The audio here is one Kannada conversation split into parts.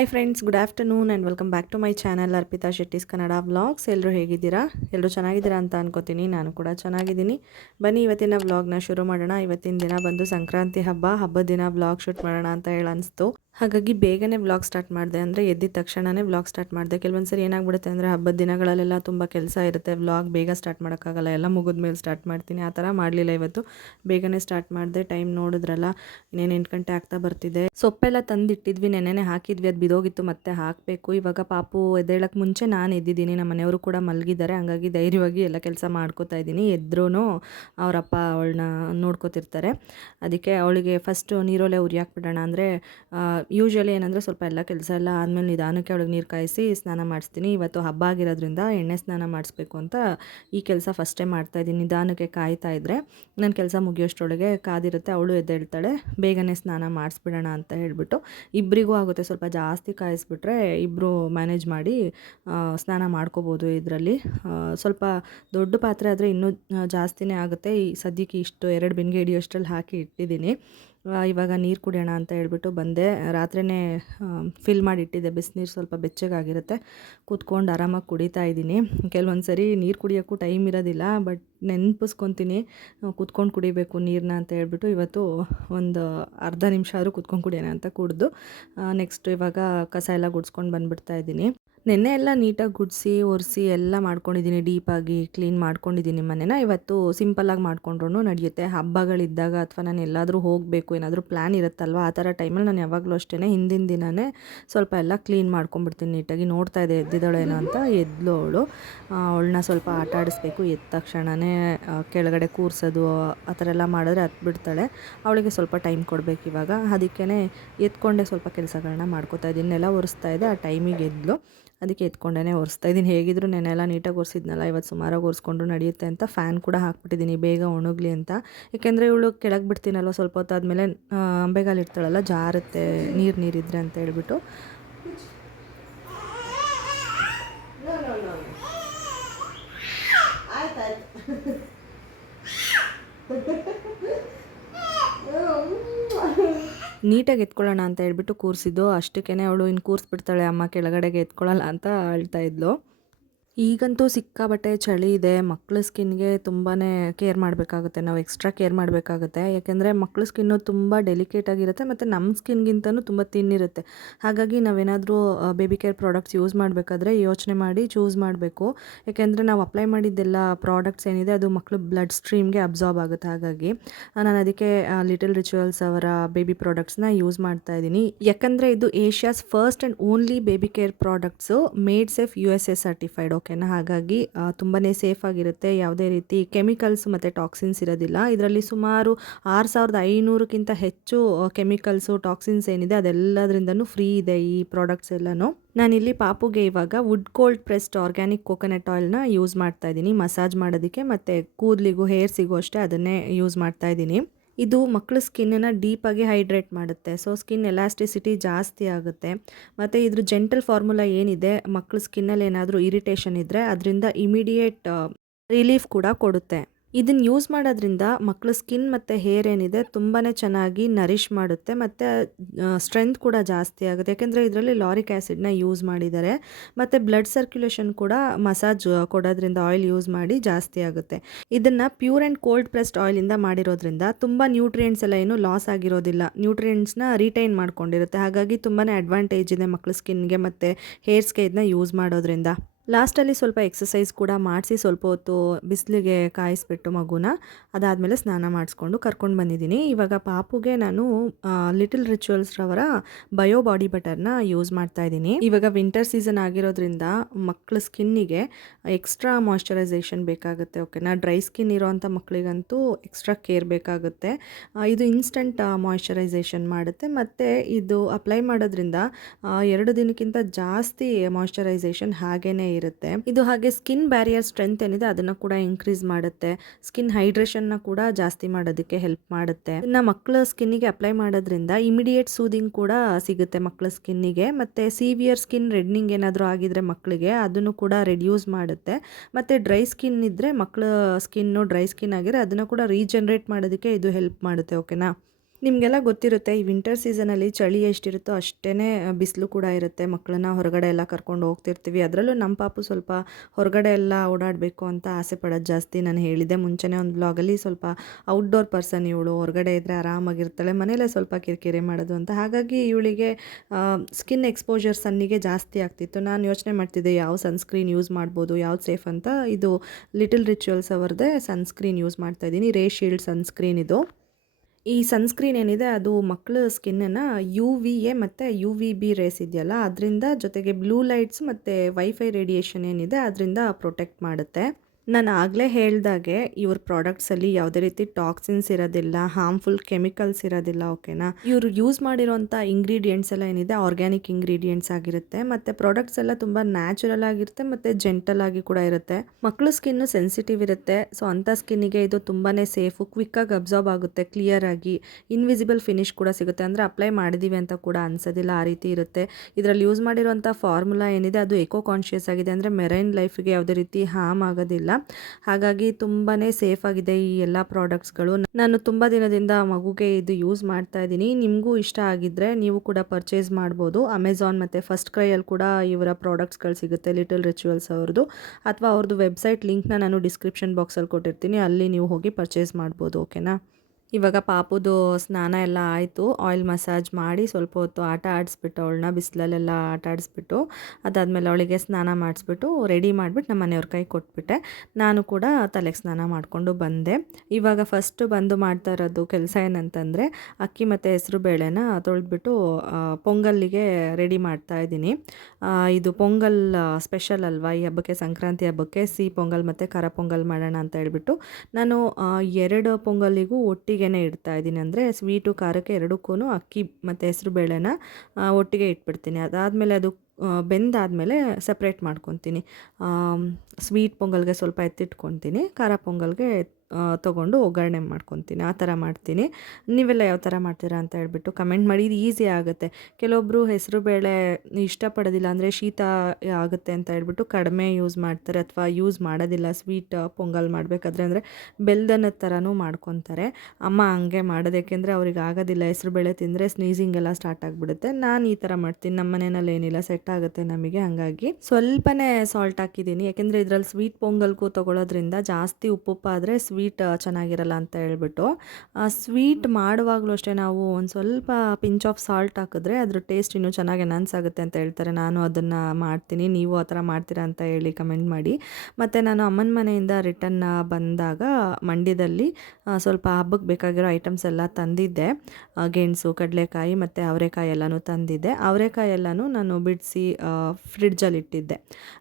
Hi friends, good afternoon and welcome back to my channel Arpita Shetty's Kannada vlogs. ಎಲ್ಲರೂ ಹೇಗಿದ್ದೀರಾ? ಎಲ್ಲರೂ ಚೆನ್ನಾಗಿದ್ದೀರಾ ಅಂತ ಅನ್ಕೋತೀನಿ. ನಾನು ಕೂಡ ಚೆನ್ನಾಗಿದ್ದೀನಿ. ಬನ್ನಿ ಇವತ್ತಿನ ವ್ಲಾಗ್ನ ಶುರು ಮಾಡೋಣ. ಇವತ್ತಿನ ದಿನ ಬಂದು ಸಂಕ್ರಾಂತಿ ಹಬ್ಬದ ದಿನ ವ್ಲಾಗ್ ಶೂಟ್ ಮಾಡೋಣ ಅಂತ ಹೇಳಿ ಅನಿಸ್ತು. ಹಾಗಾಗಿ ಬೇಗನೆ ವ್ಲಾಗ್ ಸ್ಟಾರ್ಟ್ ಮಾಡಿದೆ. ಅಂದರೆ ಎದ್ದಿದ ತಕ್ಷಣವೇ ವ್ಲಾಗ್ ಸ್ಟಾರ್ಟ್ ಮಾಡಿದೆ. ಕೆಲವೊಂದು ಸರಿ ಏನಾಗ್ಬಿಡುತ್ತೆ ಅಂದರೆ ಹಬ್ಬದ ದಿನಗಳಲ್ಲೆಲ್ಲ ತುಂಬ ಕೆಲಸ ಇರುತ್ತೆ, ವ್ಲಾಗ್ ಬೇಗ ಸ್ಟಾರ್ಟ್ ಮಾಡೋಕ್ಕಾಗಲ್ಲ, ಎಲ್ಲ ಮುಗಿದ ಮೇಲೆ ಸ್ಟಾರ್ಟ್ ಮಾಡ್ತೀನಿ. ಆ ಥರ ಮಾಡಲಿಲ್ಲ ಇವತ್ತು. ಬೇಗನೆ ಸ್ಟಾರ್ಟ್ ಮಾಡಿದೆ. ಟೈಮ್ ನೋಡಿದ್ರಲ್ಲ, ಇನ್ನೇನು 8 ಗಂಟೆ ಆಗ್ತಾ ಬರ್ತಿದೆ. ಸೊಪ್ಪೆಲ್ಲ ತಂದಿಟ್ಟಿದ್ವಿ, ನೆನ್ನೆನೇ ಹಾಕಿದ್ವಿ, ಅದು ಬಿದೋಗಿತ್ತು, ಮತ್ತೆ ಹಾಕಬೇಕು. ಇವಾಗ ಪಾಪು ಎದ್ದೇಳಕ್ಕೆ ಮುಂಚೆ ನಾನು ಎದ್ದಿದ್ದೀನಿ, ನಮ್ಮ ಮನೆಯವರು ಕೂಡ ಮಲಗಿದ್ದಾರೆ. ಹಂಗಾಗಿ ಧೈರ್ಯವಾಗಿ ಎಲ್ಲ ಕೆಲಸ ಮಾಡ್ಕೋತಾ ಇದ್ದೀನಿ. ಎದ್ರೂ ಅವರಪ್ಪ ಅವಳನ್ನ ನೋಡ್ಕೋತಿರ್ತಾರೆ. ಅದಕ್ಕೆ ಅವಳಿಗೆ ಫಸ್ಟು ನೀರೊಲೆ ಉರಿಯಾಕ್ಬಿಡೋಣ ಅಂದರೆ ಯೂಶ್ವಲಿ ಏನಂದರೆ ಸ್ವಲ್ಪ ಎಲ್ಲ ಕೆಲಸ ಎಲ್ಲ ಆದಮೇಲೆ ನಿಧಾನಕ್ಕೆ ಅವಳಿಗೆ ನೀರು ಕಾಯಿಸಿ ಸ್ನಾನ ಮಾಡಿಸ್ತೀನಿ. ಇವತ್ತು ಹಬ್ಬ ಆಗಿರೋದ್ರಿಂದ ಎಣ್ಣೆ ಸ್ನಾನ ಮಾಡಿಸ್ಬೇಕು ಅಂತ ಈ ಕೆಲಸ ಫಸ್ಟೇ ಮಾಡ್ತಾಯಿದ್ದೀನಿ. ನಿಧಾನಕ್ಕೆ ಕಾಯ್ತಾ ಇದ್ದರೆ ನನ್ನ ಕೆಲಸ ಮುಗಿಯೋಷ್ಟರೊಳಗೆ ಕಾದಿರುತ್ತೆ, ಅವಳು ಎದ್ದೇಳ್ತಾಳೆ. ಬೇಗನೆ ಸ್ನಾನ ಮಾಡಿಸ್ಬಿಡೋಣ ಅಂತ ಹೇಳಿಬಿಟ್ಟು ಇಬ್ಬರಿಗೂ ಆಗುತ್ತೆ. ಸ್ವಲ್ಪ ಜಾಸ್ತಿ ಕಾಯಿಸ್ಬಿಟ್ರೆ ಇಬ್ಬರು ಮ್ಯಾನೇಜ್ ಮಾಡಿ ಸ್ನಾನ ಮಾಡ್ಕೋಬೋದು. ಇದರಲ್ಲಿ ಸ್ವಲ್ಪ ದೊಡ್ಡ ಪಾತ್ರೆ ಆದರೆ ಇನ್ನೂ ಜಾಸ್ತಿನೇ ಆಗುತ್ತೆ. ಈ ಸದ್ಯಕ್ಕೆ ಇಷ್ಟು 2 ಬಿನ್ಗೆ ಹಿಡಿಯೋಷ್ಟರಲ್ಲಿ ಹಾಕಿ ಇಟ್ಟಿದ್ದೀನಿ. ಇವಾಗ ನೀರು ಕುಡಿಯೋಣ ಅಂತ ಹೇಳ್ಬಿಟ್ಟು ಬಂದೆ. ರಾತ್ರಿಯೇ ಫಿಲ್ ಮಾಡಿ ಇಟ್ಟಿದ್ದೆ, ಬಿಸಿನೀರು ಸ್ವಲ್ಪ ಬೆಚ್ಚಗಾಗಿರುತ್ತೆ. ಕೂತ್ಕೊಂಡು ಆರಾಮಾಗಿ ಕುಡಿತಾ ಇದ್ದೀನಿ. ಕೆಲವೊಂದು ಸರಿ ನೀರು ಕುಡಿಯೋಕ್ಕೂ ಟೈಮ್ ಇರೋದಿಲ್ಲ, ಬಟ್ ನೆನಪಿಸ್ಕೊತೀನಿ ಕೂತ್ಕೊಂಡು ಕುಡಿಬೇಕು ನೀರನ್ನ ಅಂತ ಹೇಳ್ಬಿಟ್ಟು ಇವತ್ತು ಒಂದು ಅರ್ಧ ನಿಮಿಷ ಆದರೂ ಕೂತ್ಕೊಂಡು ಕುಡಿಯೋಣ ಅಂತ ಕುಡಿದು ನೆಕ್ಸ್ಟ್ ಇವಾಗ ಕಸ ಎಲ್ಲ ಗುಡಿಸ್ಕೊಂಡು ಬಂದುಬಿಡ್ತಾ ಇದ್ದೀನಿ. ನೆನ್ನೆ ಎಲ್ಲ ನೀಟಾಗಿ ಗುಡಿಸಿ ಒರೆಸಿ ಎಲ್ಲ ಮಾಡ್ಕೊಂಡಿದ್ದೀನಿ, ಡೀಪಾಗಿ ಕ್ಲೀನ್ ಮಾಡ್ಕೊಂಡಿದ್ದೀನಿ ಮನೆನ. ಇವತ್ತು ಸಿಂಪಲ್ಲಾಗಿ ಮಾಡ್ಕೊಂಡ್ರೂ ನಡೆಯುತ್ತೆ. ಹಬ್ಬಗಳಿದ್ದಾಗ ಅಥವಾ ನಾನು ಎಲ್ಲಾದರೂ ಹೋಗಬೇಕು, ಏನಾದರೂ ಪ್ಲ್ಯಾನ್ ಇರುತ್ತಲ್ವ, ಆ ಥರ ಟೈಮಲ್ಲಿ ನಾನು ಯಾವಾಗಲೂ ಅಷ್ಟೇ ಹಿಂದಿನ ದಿನವೇ ಸ್ವಲ್ಪ ಎಲ್ಲ ಕ್ಲೀನ್ ಮಾಡ್ಕೊಂಡ್ಬಿಡ್ತೀನಿ ನೀಟಾಗಿ. ನೋಡ್ತಾ ಇದೆ ಎದ್ದಿದ್ದಾಳೇನೋ ಅಂತ. ಎದ್ಲು ಅವಳನ್ನ ಸ್ವಲ್ಪ ಆಟ ಆಡಿಸ್ಬೇಕು. ಎದ್ದ ತಕ್ಷಣವೇ ಕೆಳಗಡೆ ಕೂರಿಸೋದು ಆ ಥರ ಎಲ್ಲ ಮಾಡಿದ್ರೆ ಹತ್ಬಿಡ್ತಾಳೆ. ಅವಳಿಗೆ ಸ್ವಲ್ಪ ಟೈಮ್ ಕೊಡಬೇಕು ಇವಾಗ. ಅದಕ್ಕೇ ಎತ್ಕೊಂಡೆ ಸ್ವಲ್ಪ ಕೆಲಸಗಳನ್ನ ಮಾಡ್ಕೋತಾ ಇದ್ದೀನಿ. ನೆಲ ಒರೆಸ್ತಾ ಇದೆ, ಆ ಟೈಮಿಗೆ ಎದ್ಲು. ಅದಕ್ಕೆ ಎತ್ಕೊಂಡೇ ಒರೆಸ್ತಾ ಇದ್ದೀನಿ. ಹೇಗಿದ್ರು ನೆನೆಲ್ಲ ನೀಟಾಗಿ ಒರೆಸಿದ್ನಲ್ಲ, ಇವತ್ತು ಸುಮಾರಾಗಿ ಒರೆಸ್ಕೊಂಡು ನಡೆಯುತ್ತೆ ಅಂತ ಫ್ಯಾನ್ ಕೂಡ ಹಾಕ್ಬಿಟ್ಟಿದ್ದೀನಿ ಬೇಗ ಒಣಗಲಿ ಅಂತ. ಏಕೆಂದರೆ ಇವಳು ಕೆಳಗೆ ಬಿಡ್ತೀನಲ್ವ, ಸ್ವಲ್ಪ ಹೊತ್ತಾದಮೇಲೆ ಅಂಬೆಗಾಲು ಇರ್ತಾಳಲ್ಲ, ಜಾರುತ್ತೆ ನೀರಿದ್ರೆ ಅಂತ ಹೇಳ್ಬಿಟ್ಟು. ನೀಟಾಗಿ ಎತ್ಕೊಳ್ಳೋಣ ಅಂತ ಹೇಳ್ಬಿಟ್ಟು ಕೂರಿಸಿದ್ದು. ಅಷ್ಟಕ್ಕೇ ಅವಳು ಇನ್ನು ಕೂರಿಸ್ಬಿಡ್ತಾಳೆ ಅಮ್ಮ, ಕೆಳಗಡೆಗೆ ಎತ್ಕೊಳ್ಳಲ್ಲ ಅಂತ ಅಳ್ತಾ ಇದ್ಲು. ಈಗಂತೂ ಸಿಕ್ಕಾಬಟ್ಟೆ ಚಳಿ ಇದೆ. ಮಕ್ಕಳ ಸ್ಕಿನ್ಗೆ ತುಂಬಾ ಕೇರ್ ಮಾಡಬೇಕಾಗುತ್ತೆ, ನಾವು ಎಕ್ಸ್ಟ್ರಾ ಕೇರ್ ಮಾಡಬೇಕಾಗುತ್ತೆ. ಯಾಕೆಂದರೆ ಮಕ್ಕಳ ಸ್ಕಿನ್ನು ತುಂಬ ಡೆಲಿಕೇಟಾಗಿರುತ್ತೆ ಮತ್ತು ನಮ್ಮ ಸ್ಕಿನ್ಗಿಂತನೂ ತುಂಬ ತಿನ್ನಿರುತ್ತೆ. ಹಾಗಾಗಿ ನಾವೇನಾದರೂ ಬೇಬಿ ಕೇರ್ ಪ್ರಾಡಕ್ಟ್ಸ್ ಯೂಸ್ ಮಾಡಬೇಕಾದ್ರೆ ಯೋಚನೆ ಮಾಡಿ ಚೂಸ್ ಮಾಡಬೇಕು. ಯಾಕೆಂದರೆ ನಾವು ಅಪ್ಲೈ ಮಾಡಿದ್ದೆಲ್ಲ ಪ್ರಾಡಕ್ಟ್ಸ್ ಏನಿದೆ ಅದು ಮಕ್ಕಳು ಬ್ಲಡ್ ಸ್ಟ್ರೀಮ್ಗೆ ಅಬ್ಸಾರ್ಬ್ ಆಗುತ್ತೆ. ಹಾಗಾಗಿ ನಾನು ಅದಕ್ಕೆ ಲಿಟಲ್ ರಿಚುವಲ್ಸ್ ಅವರ ಬೇಬಿ ಪ್ರಾಡಕ್ಟ್ಸ್ನ ಯೂಸ್ ಮಾಡ್ತಾ ಇದ್ದೀನಿ. ಯಾಕಂದರೆ ಇದು Asia's first and only baby care products made safe USA certified. ಓಕೆನಾ? ಹಾಗಾಗಿ ತುಂಬಾ ಸೇಫ್ ಆಗಿರುತ್ತೆ. ಯಾವುದೇ ರೀತಿ ಕೆಮಿಕಲ್ಸ್ ಮತ್ತು ಟಾಕ್ಸಿನ್ಸ್ ಇರೋದಿಲ್ಲ. ಇದರಲ್ಲಿ ಸುಮಾರು 6500ಕ್ಕಿಂತ ಹೆಚ್ಚು ಕೆಮಿಕಲ್ಸು ಟಾಕ್ಸಿನ್ಸ್ ಏನಿದೆ ಅದೆಲ್ಲದರಿಂದನೂ ಫ್ರೀ ಇದೆ ಈ ಪ್ರಾಡಕ್ಟ್ಸ್ ಎಲ್ಲನೂ. ನಾನಿಲ್ಲಿ ಪಾಪುಗೆ ಇವಾಗ wood cold pressed organic coconut ಆಯಿಲ್ನ ಯೂಸ್ ಮಾಡ್ತಾ ಇದ್ದೀನಿ ಮಸಾಜ್ ಮಾಡೋದಕ್ಕೆ, ಮತ್ತು ಕೂದಲಿಗೂ ಹೇರ್ಸಿಗೂ ಅಷ್ಟೇ ಅದನ್ನೇ ಯೂಸ್ ಮಾಡ್ತಾ ಇದ್ದೀನಿ. ಇದು ಮಕ್ಕಳ ಸ್ಕಿನ್ನನ್ನು ಡೀಪಾಗಿ ಹೈಡ್ರೇಟ್ ಮಾಡುತ್ತೆ. ಸೊ ಸ್ಕಿನ್ ಎಲಾಸ್ಟಿಸಿಟಿ ಜಾಸ್ತಿ ಆಗುತ್ತೆ. ಮತ್ತು ಇದ್ರ ಜೆಂಟಲ್ ಫಾರ್ಮುಲಾ ಏನಿದೆ, ಮಕ್ಕಳ ಸ್ಕಿನ್ನಲ್ಲಿ ಏನಾದರೂ ಇರಿಟೇಷನ್ ಇದ್ದರೆ ಅದರಿಂದ ಇಮಿಡಿಯೇಟ್ ರಿಲೀಫ್ ಕೂಡ ಕೊಡುತ್ತೆ. ಇದನ್ನು ಯೂಸ್ ಮಾಡೋದ್ರಿಂದ ಮಕ್ಕಳ ಸ್ಕಿನ್ ಮತ್ತು ಹೇರ್ ಏನಿದೆ ತುಂಬಾ ಚೆನ್ನಾಗಿ ನರಿಷ್ ಮಾಡುತ್ತೆ ಮತ್ತು ಸ್ಟ್ರೆಂತ್ ಕೂಡ ಜಾಸ್ತಿ ಆಗುತ್ತೆ. ಯಾಕೆಂದರೆ ಇದರಲ್ಲಿ ಲಾರಿಕ್ ಆ್ಯಸಿಡ್ನ ಯೂಸ್ ಮಾಡಿದ್ದಾರೆ. ಮತ್ತು ಬ್ಲಡ್ ಸರ್ಕ್ಯುಲೇಷನ್ ಕೂಡ ಮಸಾಜ್ ಕೊಡೋದ್ರಿಂದ ಆಯಿಲ್ ಯೂಸ್ ಮಾಡಿ ಜಾಸ್ತಿ ಆಗುತ್ತೆ. ಇದನ್ನು ಪ್ಯೂರ್ ಆ್ಯಂಡ್ ಕೋಲ್ಡ್ ಪ್ರೆಸ್ಡ್ ಆಯಿಲಿಂದ ಮಾಡಿರೋದ್ರಿಂದ ತುಂಬ ನ್ಯೂಟ್ರಿಯೆಂಟ್ಸ್ ಎಲ್ಲ ಏನೂ ಲಾಸ್ ಆಗಿರೋದಿಲ್ಲ, ನ್ಯೂಟ್ರಿಯೆಂಟ್ಸ್ನ ರಿಟೈನ್ ಮಾಡ್ಕೊಂಡಿರುತ್ತೆ. ಹಾಗಾಗಿ ತುಂಬಾ ಅಡ್ವಾಂಟೇಜ್ ಇದೆ ಮಕ್ಕಳ ಸ್ಕಿನ್ಗೆ ಮತ್ತು ಹೇರ್ಸ್ಗೆ ಇದನ್ನ ಯೂಸ್ ಮಾಡೋದ್ರಿಂದ. ಲಾಸ್ಟಲ್ಲಿ ಸ್ವಲ್ಪ ಎಕ್ಸಸೈಸ್ ಕೂಡ ಮಾಡಿಸಿ ಸ್ವಲ್ಪ ಹೊತ್ತು ಬಿಸಿಲಿಗೆ ಕಾಯಿಸ್ಬಿಟ್ಟು ಮಗುನ ಅದಾದಮೇಲೆ ಸ್ನಾನ ಮಾಡಿಸ್ಕೊಂಡು ಕರ್ಕೊಂಡು ಬಂದಿದ್ದೀನಿ. ಇವಾಗ ಪಾಪುಗೆ ನಾನು ಲಿಟಲ್ ರಿಚುವಲ್ಸ್ ರವರ ಬಯೋ ಬಾಡಿ ಬಟರ್ನ ಯೂಸ್ ಮಾಡ್ತಾ ಇದ್ದೀನಿ. ಇವಾಗ ವಿಂಟರ್ ಸೀಸನ್ ಆಗಿರೋದ್ರಿಂದ ಮಕ್ಕಳ ಸ್ಕಿನ್ನಿಗೆ ಎಕ್ಸ್ಟ್ರಾ ಮಾಯ್ಶ್ಚರೈಸೇಷನ್ ಬೇಕಾಗುತ್ತೆ. ಓಕೆನಾ? ಡ್ರೈ ಸ್ಕಿನ್ ಇರೋವಂಥ ಮಕ್ಕಳಿಗಂತೂ ಎಕ್ಸ್ಟ್ರಾ ಕೇರ್ ಬೇಕಾಗುತ್ತೆ. ಇದು ಇನ್ಸ್ಟಂಟ್ ಮಾಯ್ಶ್ಚರೈಸೇಷನ್ ಮಾಡುತ್ತೆ ಮತ್ತು ಇದು ಅಪ್ಲೈ ಮಾಡೋದ್ರಿಂದ 2 ದಿನಕ್ಕಿಂತ ಜಾಸ್ತಿ ಮಾಯ್ಶ್ಚರೈಸೇಷನ್ ಹಾಗೇ ಇರುತ್ತೆ. ಇದು ಹಾಗೆ ಸ್ಕಿನ್ ಬ್ಯಾರಿಯರ್ ಸ್ಟ್ರೆಂತ್ ಏನಿದೆ ಅದನ್ನು ಕೂಡ ಇನ್ಕ್ರೀಸ್ ಮಾಡುತ್ತೆ. ಸ್ಕಿನ್ ಹೈಡ್ರೇಷನ್ನ ಕೂಡ ಜಾಸ್ತಿ ಮಾಡೋದಕ್ಕೆ ಹೆಲ್ಪ್ ಮಾಡುತ್ತೆ. ಇನ್ನು ಮಕ್ಕಳ ಸ್ಕಿನ್ನಿಗೆ ಅಪ್ಲೈ ಮಾಡೋದ್ರಿಂದ ಇಮಿಡಿಯೇಟ್ ಸೂದಿಂಗ್ ಕೂಡ ಸಿಗುತ್ತೆ ಮಕ್ಕಳ ಸ್ಕಿನ್ನಿಗೆ. ಮತ್ತು ಸಿವಿಯರ್ ಸ್ಕಿನ್ ರೆಡ್ನಿಂಗ್ ಏನಾದರೂ ಆಗಿದ್ರೆ ಮಕ್ಕಳಿಗೆ ಅದನ್ನು ಕೂಡ ರೆಡ್ಯೂಸ್ ಮಾಡುತ್ತೆ. ಮತ್ತು ಡ್ರೈ ಸ್ಕಿನ್ ಇದ್ದರೆ ಮಕ್ಕಳ ಸ್ಕಿನ್ನು ಡ್ರೈ ಸ್ಕಿನ್ ಆಗಿದ್ರೆ ಅದನ್ನು ಕೂಡ ರೀಜನ್ರೇಟ್ ಮಾಡೋದಕ್ಕೆ ಇದು ಹೆಲ್ಪ್ ಮಾಡುತ್ತೆ. ಓಕೆನಾ? ನಿಮಗೆಲ್ಲ ಗೊತ್ತಿರುತ್ತೆ ಈ ವಿಂಟರ್ ಸೀಸನಲ್ಲಿ ಚಳಿ ಎಷ್ಟಿರುತ್ತೋ ಅಷ್ಟೇ ಬಿಸಿಲು ಕೂಡ ಇರುತ್ತೆ. ಮಕ್ಕಳನ್ನ ಹೊರಗಡೆ ಎಲ್ಲ ಕರ್ಕೊಂಡು ಹೋಗ್ತಿರ್ತೀವಿ. ಅದರಲ್ಲೂ ನಮ್ಮ ಪಾಪು ಸ್ವಲ್ಪ ಹೊರಗಡೆ ಎಲ್ಲ ಓಡಾಡಬೇಕು ಅಂತ ಆಸೆ ಪಡೋದು ಜಾಸ್ತಿ. ನಾನು ಹೇಳಿದ್ದೆ ಮುಂಚೆನೇ ಒಂದು ಬ್ಲಾಗಲ್ಲಿ, ಸ್ವಲ್ಪ ಔಟ್‌ಡೋರ್ ಪರ್ಸನ್ ಇವಳು. ಹೊರಗಡೆ ಇದ್ದರೆ ಆರಾಮಾಗಿರ್ತಾಳೆ, ಮನೇಲೇ ಸ್ವಲ್ಪ ಕಿರಿಕಿರಿ ಮಾಡೋದು ಅಂತ. ಹಾಗಾಗಿ ಇವಳಿಗೆ ಸ್ಕಿನ್ ಎಕ್ಸ್ಪೋಜರ್ ಸನ್ನಿಗೆ ಜಾಸ್ತಿ ಆಗ್ತಿತ್ತು. ನಾನು ಯೋಚನೆ ಮಾಡ್ತಿದ್ದೆ ಯಾವ ಸನ್‌ಸ್ಕ್ರೀನ್ ಯೂಸ್ ಮಾಡ್ಬೋದು, ಯಾವ್ದು ಸೇಫ್ ಅಂತ. ಇದು ಲಿಟಲ್ ರಿಚುವಲ್ಸ್ ಅವರದ್ದೇ ಸನ್‌ಸ್ಕ್ರೀನ್ ಯೂಸ್ ಮಾಡ್ತಾಯಿದ್ದೀನಿ. ರೇ ಶೀಲ್ಡ್ ಸನ್‌ಸ್ಕ್ರೀನ್ ಇದು. ಈ ಸನ್‌ಸ್ಕ್ರೀನ್ ಏನಿದೆ ಅದು ಮಕ್ಕಳ ಸ್ಕಿನ್ನನ್ನು UVA ಮತ್ತು UVB ರೇಸ್ ಇದೆಯಲ್ಲ ಅದರಿಂದ, ಜೊತೆಗೆ ಬ್ಲೂ ಲೈಟ್ಸ್ ಮತ್ತು ವೈಫೈ ರೇಡಿಯೇಷನ್ ಏನಿದೆ ಅದರಿಂದ ಪ್ರೊಟೆಕ್ಟ್ ಮಾಡುತ್ತೆ. ನಾನು ಆಗಲೇ ಹೇಳ್ದಾಗೆ ಇವ್ರ ಪ್ರಾಡಕ್ಟ್ಸಲ್ಲಿ ಯಾವುದೇ ರೀತಿ ಟಾಕ್ಸಿನ್ಸ್ ಇರೋದಿಲ್ಲ, ಹಾರ್ಮ್ಫುಲ್ ಕೆಮಿಕಲ್ಸ್ ಇರೋದಿಲ್ಲ. ಓಕೆನಾ. ಇವರು ಯೂಸ್ ಮಾಡಿರೋಂಥ ಇಂಗ್ರೀಡಿಯೆಂಟ್ಸ್ ಎಲ್ಲ ಏನಿದೆ ಆರ್ಗ್ಯಾನಿಕ್ ಇಂಗ್ರೀಡಿಯೆಂಟ್ಸ್ ಆಗಿರುತ್ತೆ. ಮತ್ತು ಪ್ರಾಡಕ್ಟ್ಸ್ ಎಲ್ಲ ತುಂಬ ನ್ಯಾಚುರಲ್ ಆಗಿರುತ್ತೆ ಮತ್ತು ಜೆಂಟಲ್ ಆಗಿ ಕೂಡ ಇರುತ್ತೆ. ಮಕ್ಕಳು ಸ್ಕಿನ್ನು ಸೆನ್ಸಿಟಿವ್ ಇರುತ್ತೆ. ಸೊ ಅಂಥ ಸ್ಕಿನ್ನಿಗೆ ಇದು ತುಂಬಾ ಸೇಫು, ಕ್ವಿಕ್ಕಾಗಿ ಅಬ್ಸಾರ್ಬ್ ಆಗುತ್ತೆ, ಕ್ಲಿಯರ್ ಆಗಿ ಇನ್ವಿಸಿಬಲ್ ಫಿನಿಶ್ ಕೂಡ ಸಿಗುತ್ತೆ. ಅಂದರೆ ಅಪ್ಲೈ ಮಾಡಿದ್ದೀವಿ ಅಂತ ಕೂಡ ಅನ್ಸೋದಿಲ್ಲ, ಆ ರೀತಿ ಇರುತ್ತೆ. ಇದರಲ್ಲಿ ಯೂಸ್ ಮಾಡಿರೋಂಥ ಫಾರ್ಮುಲಾ ಏನಿದೆ ಅದು ಎಕೋ ಕಾನ್ಷಿಯಸ್ ಆಗಿದೆ. ಅಂದರೆ ಮೆರೈನ್ ಲೈಫ್ಗೆ ಯಾವುದೇ ರೀತಿ ಹಾರ್ಮ್ ಆಗೋದಿಲ್ಲ. ಹಾಗಾಗಿ ತುಂಬಾ ಸೇಫ್ ಆಗಿದೆ ಈ ಎಲ್ಲ ಪ್ರಾಡಕ್ಟ್ಸ್ಗಳು. ನಾನು ತುಂಬ ದಿನದಿಂದ ಮಗುಗೆ ಇದು ಯೂಸ್ ಮಾಡ್ತಾ ಇದ್ದೀನಿ. ನಿಮಗೂ ಇಷ್ಟ ಆಗಿದ್ದರೆ ನೀವು ಕೂಡ ಪರ್ಚೇಸ್ ಮಾಡ್ಬೋದು. ಅಮೆಝಾನ್ ಮತ್ತು ಫಸ್ಟ್ ಕ್ರೈಯಲ್ಲಿ ಕೂಡ ಇವರ ಪ್ರಾಡಕ್ಟ್ಸ್ಗಳು ಸಿಗುತ್ತೆ, ಲಿಟಲ್ ರಿಚುವಲ್ಸ್ ಅವ್ರದ್ದು. ಅಥವಾ ಅವ್ರದ್ದು ವೆಬ್ಸೈಟ್ ಲಿಂಕ್ನ ನಾನು ಡಿಸ್ಕ್ರಿಪ್ಷನ್ ಬಾಕ್ಸಲ್ಲಿ ಕೊಟ್ಟಿರ್ತೀನಿ, ಅಲ್ಲಿ ನೀವು ಹೋಗಿ ಪರ್ಚೇಸ್ ಮಾಡ್ಬೋದು. ಓಕೆನಾ. ಇವಾಗ ಪಾಪುದು ಸ್ನಾನ ಎಲ್ಲ ಆಯಿತು. ಆಯಿಲ್ ಮಸಾಜ್ ಮಾಡಿ ಸ್ವಲ್ಪ ಹೊತ್ತು ಆಟ ಆಡಿಸ್ಬಿಟ್ಟು, ಅವಳನ್ನ ಬಿಸಿಲಲ್ಲೆಲ್ಲ ಆಟ ಆಡಿಸ್ಬಿಟ್ಟು, ಅದಾದಮೇಲೆ ಅವಳಿಗೆ ಸ್ನಾನ ಮಾಡಿಸ್ಬಿಟ್ಟು ರೆಡಿ ಮಾಡಿಬಿಟ್ಟು ನಮ್ಮ ಮನೆಯವ್ರ ಕೈ ಕೊಟ್ಬಿಟ್ಟೆ. ನಾನು ಕೂಡ ತಲೆಗೆ ಸ್ನಾನ ಮಾಡಿಕೊಂಡು ಬಂದೆ. ಇವಾಗ ಫಸ್ಟು ಬಂದು ಮಾಡ್ತಾ ಇರೋದು ಕೆಲಸ ಏನಂತಂದರೆ, ಅಕ್ಕಿ ಮತ್ತು ಹೆಸರು ಬೇಳೆನ ತೊಳೆದ್ಬಿಟ್ಟು ಪೊಂಗಲ್ಲಿಗೆ ರೆಡಿ ಮಾಡ್ತಾ ಇದ್ದೀನಿ. ಇದು ಪೊಂಗಲ್ ಸ್ಪೆಷಲ್ ಅಲ್ವಾ ಈ ಹಬ್ಬಕ್ಕೆ, ಸಂಕ್ರಾಂತಿ ಹಬ್ಬಕ್ಕೆ ಸಿಹಿ ಪೊಂಗಲ್ ಮತ್ತು ಖಾರ ಪೊಂಗಲ್ ಮಾಡೋಣ ಅಂತ ಹೇಳ್ಬಿಟ್ಟು ನಾನು 2 ಪೊಂಗಲಿಗೂ ಒಟ್ಟಿಗೆ ಇಡ್ತಾ ಇದ್ದೀನಿ. ಅಂದರೆ ಸ್ವೀಟು ಖಾರಕ್ಕೆ ಎರಡಕ್ಕೂ ಅಕ್ಕಿ ಮತ್ತು ಹೆಸರು ಬೇಳೆನ ಒಟ್ಟಿಗೆ ಇಟ್ಬಿಡ್ತೀನಿ. ಅದಾದಮೇಲೆ ಅದು ಬೆಂದಾದಮೇಲೆ ಸಪ್ರೇಟ್ ಮಾಡ್ಕೊತೀನಿ. ಸ್ವೀಟ್ ಪೊಂಗಲ್ಗೆ ಸ್ವಲ್ಪ ಎತ್ತಿಟ್ಕೊತೀನಿ, ಖಾರ ಪೊಂಗಲ್ಗೆ ತೊಗೊಂಡು ಒಗ್ಗರಣೆ ಮಾಡ್ಕೊತೀನಿ. ಆ ಥರ ಮಾಡ್ತೀನಿ. ನೀವೆಲ್ಲ ಯಾವ ಥರ ಮಾಡ್ತೀರಾ ಅಂತ ಹೇಳ್ಬಿಟ್ಟು ಕಮೆಂಟ್ ಮಾಡಿ. ಇದು ಈಸಿ ಆಗುತ್ತೆ. ಕೆಲವೊಬ್ಬರು ಹೆಸರುಬೇಳೆ ಇಷ್ಟಪಡೋದಿಲ್ಲ, ಅಂದರೆ ಶೀತ ಆಗುತ್ತೆ ಅಂತ ಹೇಳ್ಬಿಟ್ಟು ಕಡಿಮೆ ಯೂಸ್ ಮಾಡ್ತಾರೆ, ಅಥವಾ ಯೂಸ್ ಮಾಡೋದಿಲ್ಲ ಸ್ವೀಟ್ ಪೊಂಗಲ್ ಮಾಡಬೇಕಾದ್ರೆ. ಅಂದರೆ ಬೆಲ್ಲದನ್ನದ ಥರನೂ ಮಾಡ್ಕೊತಾರೆ. ಅಮ್ಮ ಹಂಗೆ ಮಾಡೋದು, ಏಕೆಂದರೆ ಅವ್ರಿಗೆ ಆಗೋದಿಲ್ಲ ಹೆಸರುಬೇಳೆ ತಿಂದರೆ ಸ್ನೀಸಿಂಗ್ ಎಲ್ಲ ಸ್ಟಾರ್ಟ್ ಆಗಿಬಿಡುತ್ತೆ. ನಾನು ಈ ಥರ ಮಾಡ್ತೀನಿ. ನಮ್ಮ ಮನೆಯಲ್ಲಿ ಏನಿಲ್ಲ, ಸೆಟ್ ಆಗುತ್ತೆ ನಮಗೆ. ಹಾಗಾಗಿ ಸ್ವಲ್ಪನೇ ಸಾಲ್ಟ್ ಹಾಕಿದ್ದೀನಿ, ಯಾಕೆಂದರೆ ಇದರಲ್ಲಿ ಸ್ವೀಟ್ ಪೊಂಗಲ್ಗೂ ತೊಗೊಳೋದ್ರಿಂದ ಜಾಸ್ತಿ ಉಪ್ಪುಪ್ಪಾದರೆ ಸ್ವೀಟ್ ಚೆನ್ನಾಗಿರಲ್ಲ ಅಂತ ಹೇಳ್ಬಿಟ್ಟು. ಸ್ವೀಟ್ ಮಾಡುವಾಗಲೂ ಅಷ್ಟೇ ನಾವು ಒಂದು ಸ್ವಲ್ಪ ಪಿಂಚ್ ಆಫ್ ಸಾಲ್ಟ್ ಹಾಕಿದ್ರೆ ಅದ್ರ ಟೇಸ್ಟ್ ಇನ್ನೂ ಚೆನ್ನಾಗಿ ಎನ್ಹಾನ್ಸ್ ಆಗುತ್ತೆ ಅಂತ ಹೇಳ್ತಾರೆ. ನಾನು ಅದನ್ನು ಮಾಡ್ತೀನಿ. ನೀವು ಆ ಥರ ಮಾಡ್ತೀರಾ ಅಂತ ಹೇಳಿ ಕಮೆಂಟ್ ಮಾಡಿ. ಮತ್ತು ನಾನು ಅಮ್ಮನ ಮನೆಯಿಂದ ರಿಟರ್ನ್ ಬಂದಾಗ ಮಂಡ್ಯದಲ್ಲಿ ಸ್ವಲ್ಪ ಹಬ್ಬಕ್ಕೆ ಬೇಕಾಗಿರೋ ಐಟಮ್ಸ್ ಎಲ್ಲ ತಂದಿದ್ದೆ. ಗೆಣಸು, ಕಡಲೆಕಾಯಿ ಮತ್ತು ಅವರೆಕಾಯಿ ಎಲ್ಲನೂ ತಂದಿದ್ದೆ. ಅವರೆಕಾಯಿ ಎಲ್ಲನೂ ನಾನು ಬಿಡಿಸಿ ಫ್ರಿಡ್ಜಲ್ಲಿ ಇಟ್ಟಿದ್ದೆ.